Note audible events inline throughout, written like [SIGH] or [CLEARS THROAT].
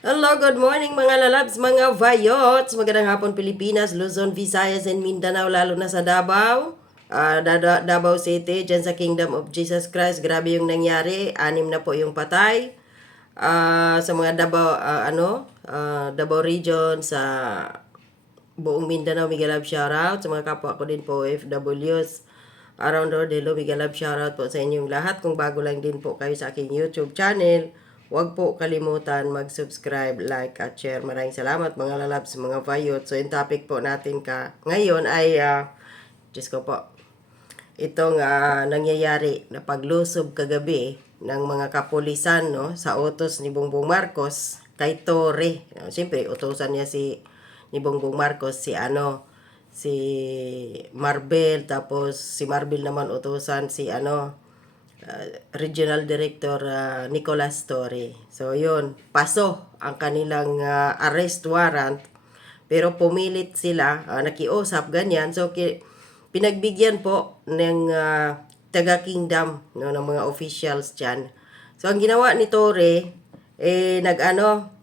Hello, good morning mga lalabs, mga vayots. Magandang hapon Pilipinas, Luzon, Visayas, and Mindanao, lalo na sa Davao. Ah, Dada- Davao City, dyan sa Kingdom of Jesus Christ. Grabe yung nangyari. Anim na po yung patay. Ah, sa mga Davao, ah, ano, ah, Davao region, sa buong Mindanao, mega love shoutout. Sa mga kapwa ko din po, OFWs. Around the world, hello, mega love shoutout po sa inyong lahat. Kung bago lang din po kayo sa aking YouTube channel, Huwag po kalimutan mag-subscribe, like, at share. Maraming salamat mga lalabs, mga vayot. So, yung topic po natin ka ngayon ay, uh, Diyos ko po, itong ah, nangyayari na paglusob kagabi ng mga kapulisan no, sa utos ni Bongbong Marcos kay Torre. Uh, Siyempre, utosan niya si ni Bongbong Marcos si ano, si Marbel, tapos si Marbel naman utosan si ano, uh, Regional Director uh, Nicolas Torre. So yun, paso ang kanilang uh, arrest warrant pero pumilit sila, uh, nakiusap ganyan. So ki- pinagbigyan po ng uh, taga Kingdom no ng mga officials diyan. So ang ginawa ni Torre eh nag-ano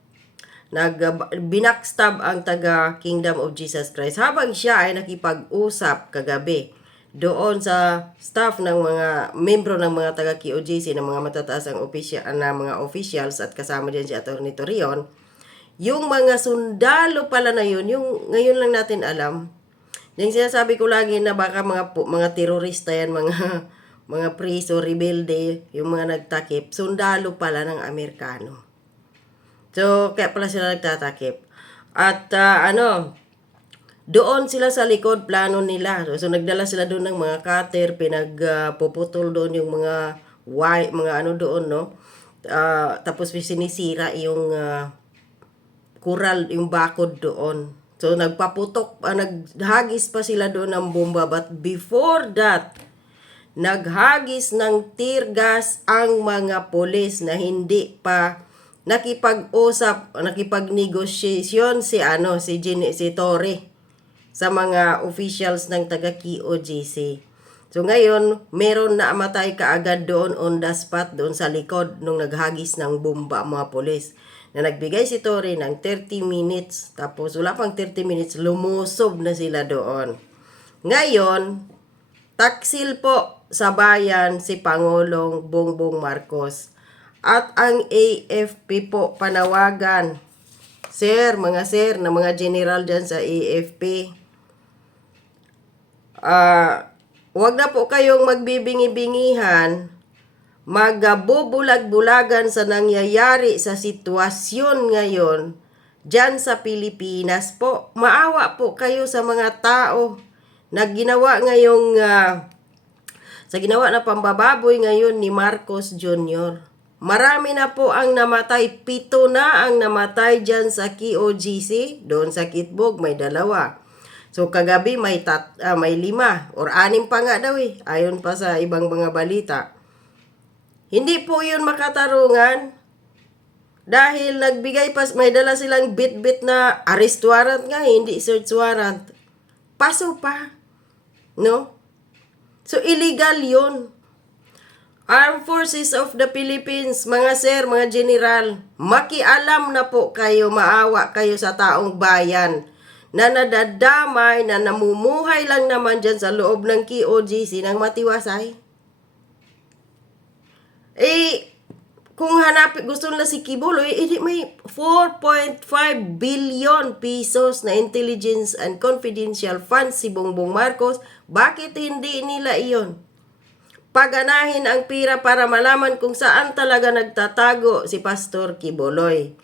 nag binackstab ang taga Kingdom of Jesus Christ habang siya ay nakipag-usap kagabi doon sa staff ng mga membro ng mga taga KOJC ng mga matataas ang official na mga officials at kasama din si Atty. Torion yung mga sundalo pala na yun yung ngayon lang natin alam yung sinasabi ko lagi na baka mga mga terorista yan mga [LAUGHS] mga priso rebelde yung mga nagtakip sundalo pala ng Amerikano so kaya pala sila nagtatakip at ah, ano doon sila sa likod, plano nila. So, nagdala sila doon ng mga cutter, pinagpuputol doon yung mga wire, mga ano doon, no? Ah, tapos sinisira yung ah, kural, yung bakod doon. So, nagpaputok, ah, naghagis pa sila doon ng bomba. But before that, naghagis ng tear gas ang mga polis na hindi pa nakipag-usap, nakipag-negosyasyon si ano, si Gin, si Torre sa mga officials ng taga KOJC. So ngayon, meron na amatay kaagad doon on the spot, doon sa likod, nung naghagis ng bomba mga polis. Na nagbigay si Tori ng 30 minutes, tapos wala pang 30 minutes, lumusob na sila doon. Ngayon, taksil po sa bayan si Pangulong Bongbong Marcos. At ang AFP po panawagan, Sir, mga sir, na mga general dyan sa AFP, ah, wag na po kayong magbibingi-bingihan, magabubulag-bulagan sa nangyayari sa sitwasyon ngayon dyan sa Pilipinas po. Maawa po kayo sa mga tao na ginawa ngayong ah, sa ginawa na pambababoy ngayon ni Marcos Jr. Marami na po ang namatay. Pito na ang namatay dyan sa KOGC. Doon sa Kitbog, may dalawa. So kagabi may tat, ah, may lima or anim pa nga daw eh. Ayon pa sa ibang mga balita. Hindi po 'yun makatarungan dahil nagbigay pa may dala silang bit-bit na arrest warrant nga eh, hindi search warrant. Paso pa. No? So illegal 'yun. Armed Forces of the Philippines, mga sir, mga general, makialam na po kayo, maawa kayo sa taong bayan na nadadamay, na namumuhay lang naman dyan sa loob ng KOGC ng matiwasay. Eh, kung hanapin, gusto nila si Kibuloy, eh, di may 4.5 billion pesos na intelligence and confidential funds si Bongbong Marcos. Bakit hindi nila iyon? Paganahin ang pira para malaman kung saan talaga nagtatago si Pastor Kibuloy.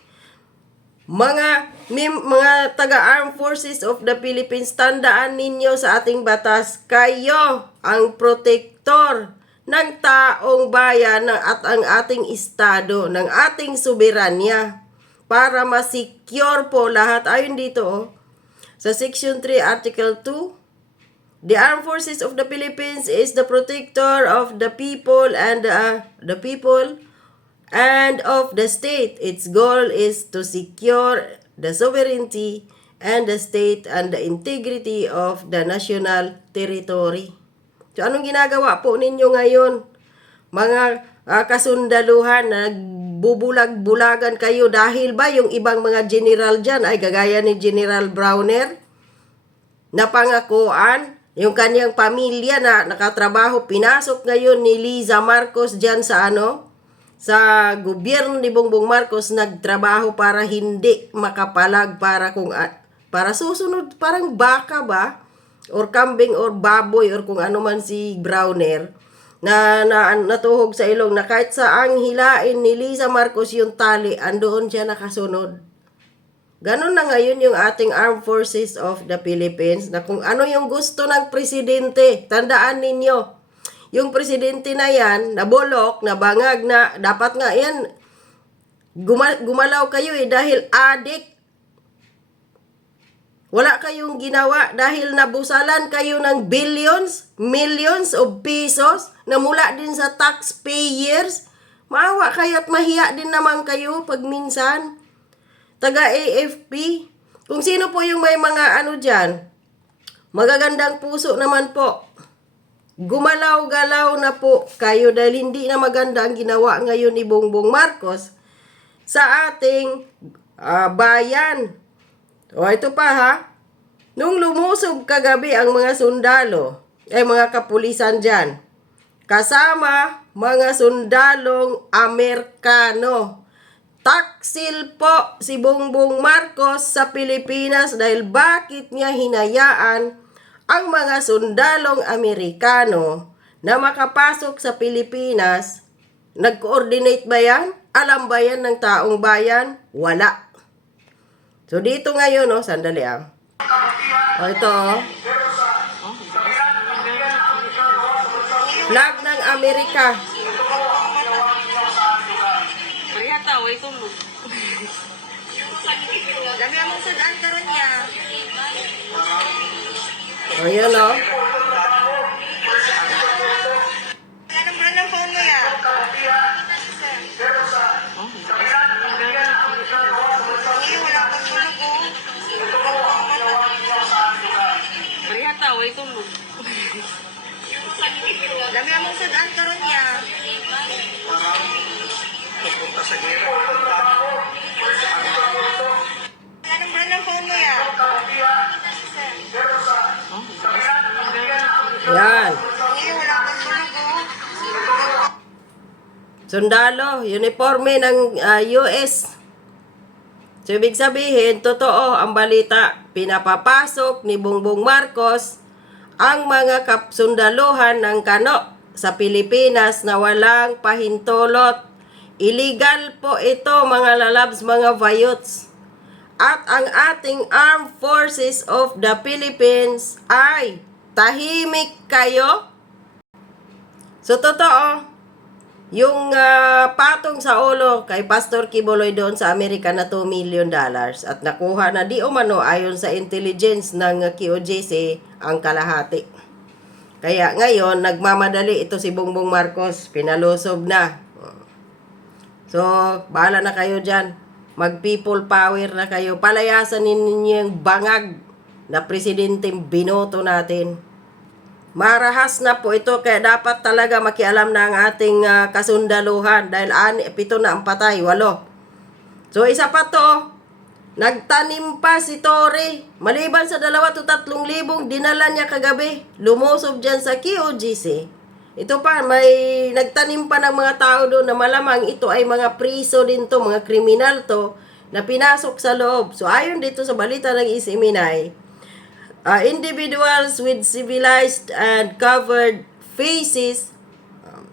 Mga mim, mga taga-armed forces of the Philippines, tandaan ninyo sa ating batas, kayo ang protektor ng taong bayan at ang ating estado, ng ating soberanya para masecure po lahat. Ayon dito, oh, sa Section 3, Article 2, The Armed Forces of the Philippines is the protector of the people and uh, the people and of the state. Its goal is to secure the sovereignty and the state and the integrity of the national territory. So anong ginagawa po ninyo ngayon? Mga ah, kasundaluhan na nagbubulag-bulagan kayo dahil ba yung ibang mga general dyan ay gagaya ni General Browner? na pangakuan, yung kanyang pamilya na nakatrabaho, pinasok ngayon ni Liza Marcos dyan sa ano, sa gobyerno ni Bongbong Marcos nagtrabaho para hindi makapalag para kung para susunod parang baka ba or kambing or baboy or kung ano man si Browner na, na natuhog sa ilong na kahit saang hilain ni Liza Marcos yung tali andoon siya nakasunod Ganon na ngayon yung ating Armed Forces of the Philippines na kung ano yung gusto ng presidente. Tandaan ninyo, yung presidente na yan, nabulok, nabangag na, dapat nga yan, guma- gumalaw kayo eh dahil adik. Wala kayong ginawa dahil nabusalan kayo ng billions, millions of pesos na mula din sa taxpayers. Maawa kayo at mahiya din naman kayo pag minsan taga AFP. Kung sino po yung may mga ano dyan, magagandang puso naman po. Gumalaw-galaw na po kayo dahil hindi na maganda ang ginawa ngayon ni Bongbong Marcos sa ating ah, bayan. O ito pa ha, nung lumusob kagabi ang mga sundalo, ay mga kapulisan dyan, kasama mga sundalong Amerikano. Taksil po si Bongbong Marcos sa Pilipinas dahil bakit niya hinayaan ang mga sundalong Amerikano na makapasok sa Pilipinas. Nag-coordinate ba yan? Alam ba yan ng taong bayan? Wala. So dito ngayon, no, sandali ah. O ito, oh. Flag ng Amerika. Rihata, way tulog. Dami among sudan karon niya. Tulog oh. Rihata, way tulog. Dami among sudan karon niya. Ano Yan. Sundalo, uniforme ng ah, US. So, ibig sabihin, totoo ang balita. Pinapapasok ni Bongbong Marcos ang mga kapsundaluhan ng kano sa Pilipinas na walang pahintulot. Illegal po ito mga lalabs, mga vayots. At ang ating Armed Forces of the Philippines ay tahimik kayo. So, totoo, yung ah, patong sa ulo kay Pastor Kiboloy doon sa Amerika na 2 million dollars at nakuha na di umano ayon sa intelligence ng QJC ang kalahati. Kaya ngayon, nagmamadali ito si Bongbong Marcos, pinalusob na. So, bahala na kayo dyan. Mag people power na kayo. Palayasan ninyo yung bangag na presidenteng binoto natin. Marahas na po ito kaya dapat talaga makialam na ang ating ah, kasundaluhan dahil ani, pito na ang patay, walo. So isa pa to, nagtanim pa si Tori. Maliban sa dalawa to tatlong libong, dinala niya kagabi. Lumusob dyan sa QGC. Ito pa, may nagtanim pa ng mga tao doon na malamang ito ay mga priso din to, mga kriminal to, na pinasok sa loob. So ayon dito sa balita ng Isiminay, uh, individuals with civilized and covered faces. um,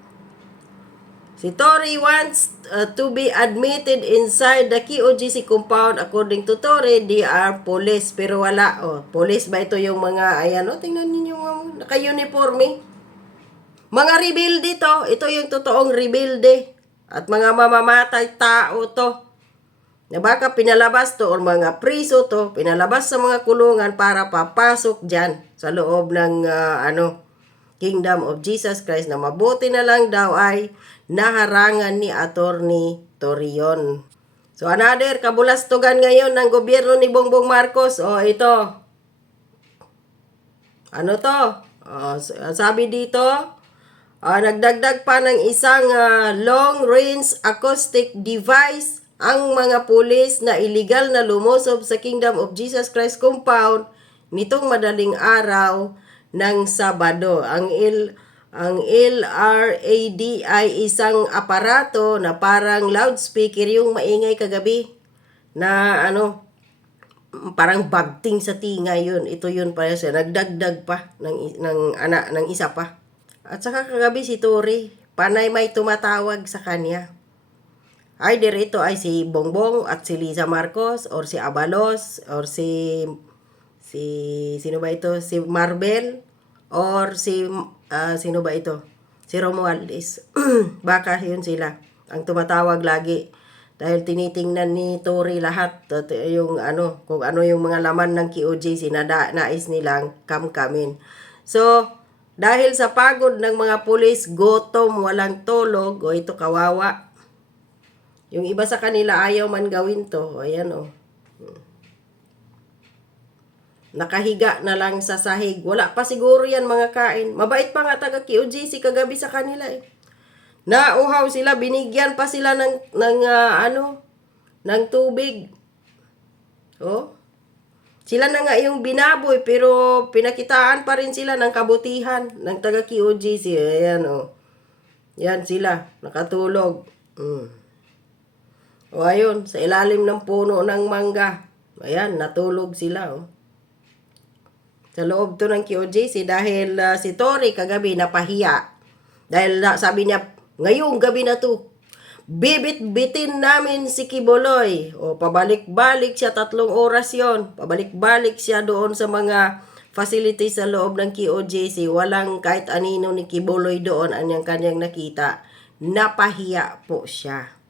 si Tori wants uh, to be admitted inside the KOGC compound. According to Tori, they are police. Pero wala. Oh, police ba ito yung mga, ayan, oh, tingnan ninyo mga naka-uniforme. Mga rebuilde to. Ito yung totoong rebuilde. At mga mamamatay tao to na baka pinalabas to or mga priso to, pinalabas sa mga kulungan para papasok dyan sa loob ng ah, ano, Kingdom of Jesus Christ na mabuti na lang daw ay naharangan ni Attorney Torion. So another kabulastugan ngayon ng gobyerno ni Bongbong Marcos. O ito. Ano to? O, s- sabi dito, Ah, nagdagdag pa ng isang ah, long-range acoustic device ang mga pulis na illegal na lumusob sa Kingdom of Jesus Christ compound nitong madaling araw ng Sabado. Ang il ang LRAD ay isang aparato na parang loudspeaker yung maingay kagabi na ano parang bagting sa tinga yun. Ito yun pa siya. Nagdagdag pa ng, ng, ana, ng isa pa. At saka kagabi si Tori, panay may tumatawag sa kanya. Either ito ay si Bongbong at si Liza Marcos or si Abalos or si si sino ba ito? Si Marvel or si ah, sino ba ito? Si Romualdez. [CLEARS THROAT] Baka yun sila ang tumatawag lagi dahil tinitingnan ni Tori lahat at yung ano kung ano yung mga laman ng QOJC na da, nais nilang kamkamin. So, dahil sa pagod ng mga pulis, gutom, walang tulog, o ito kawawa, yung iba sa kanila ayaw man gawin to. Ayan o. Nakahiga na lang sa sahig. Wala pa siguro yan mga kain. Mabait pa nga taga QGC kagabi sa kanila eh. Nauhaw sila, binigyan pa sila ng, ng ah, ano, ng tubig. Oh. Sila na nga yung binaboy pero pinakitaan pa rin sila ng kabutihan ng taga QGC. Ayan oh. Yan sila, nakatulog. Mm. O ayun, sa ilalim ng puno ng mangga. Ayan, natulog sila oh. Sa loob to ng QJC dahil ah, si Tori kagabi napahiya. Dahil na, sabi niya, ngayong gabi na to, bibit-bitin namin si Kiboloy. O pabalik-balik siya, tatlong oras yon Pabalik-balik siya doon sa mga facilities sa loob ng QOJC. Walang kahit anino ni Kiboloy doon ang kanyang nakita. Napahiya po siya.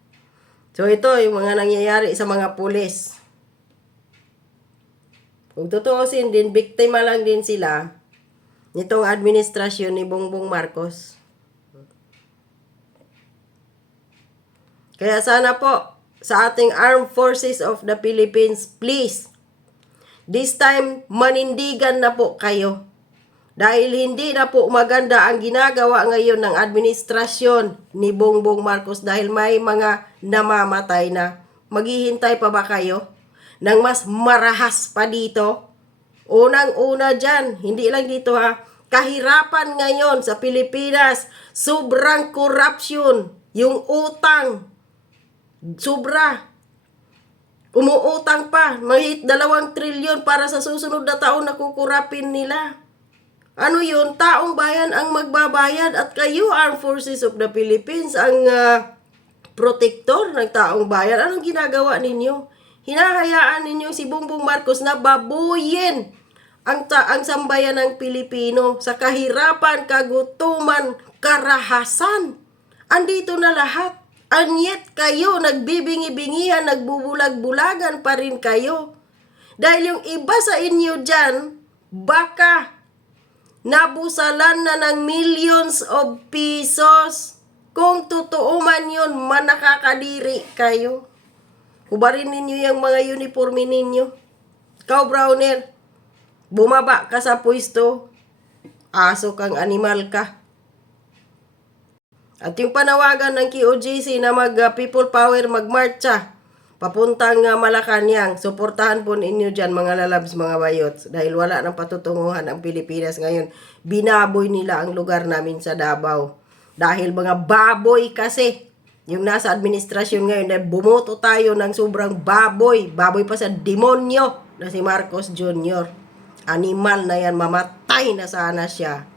So ito yung mga nangyayari sa mga pulis. Kung tutuusin din, biktima lang din sila nitong administrasyon ni Bongbong Marcos. Kaya sana po sa ating Armed Forces of the Philippines, please, this time manindigan na po kayo. Dahil hindi na po maganda ang ginagawa ngayon ng administrasyon ni Bongbong Marcos dahil may mga namamatay na. Maghihintay pa ba kayo ng mas marahas pa dito? Unang-una dyan, hindi lang dito ha, kahirapan ngayon sa Pilipinas, sobrang corruption, yung utang, sobra. Umuutang pa, mahit dalawang trilyon para sa susunod na taon na kukurapin nila. Ano yun? Taong bayan ang magbabayad at kayo, Armed Forces of the Philippines, ang ah, protektor ng taong bayan. Anong ginagawa ninyo? Hinahayaan ninyo si Bongbong Marcos na babuyin ang, ta- ang sambayan ng Pilipino sa kahirapan, kagutuman, karahasan. Andito na lahat. And yet kayo, nagbibingi-bingihan, nagbubulag-bulagan pa rin kayo. Dahil yung iba sa inyo dyan, baka nabusalan na ng millions of pesos. Kung totoo man yun, manakakadiri kayo. Hubarin ninyo yung mga uniforme ninyo. Ikaw, Browner, bumaba ka sa pwesto. Aso kang animal ka. At yung panawagan ng QOJC na mag uh, power magmarcha papuntang uh, Malacanang, suportahan po ninyo dyan mga lalabs, mga bayots. Dahil wala nang patutunguhan ang Pilipinas ngayon. Binaboy nila ang lugar namin sa Davao. Dahil mga baboy kasi yung nasa administrasyon ngayon dahil bumoto tayo ng sobrang baboy. Baboy pa sa demonyo na si Marcos Jr. Animal na yan, mamatay na sana siya.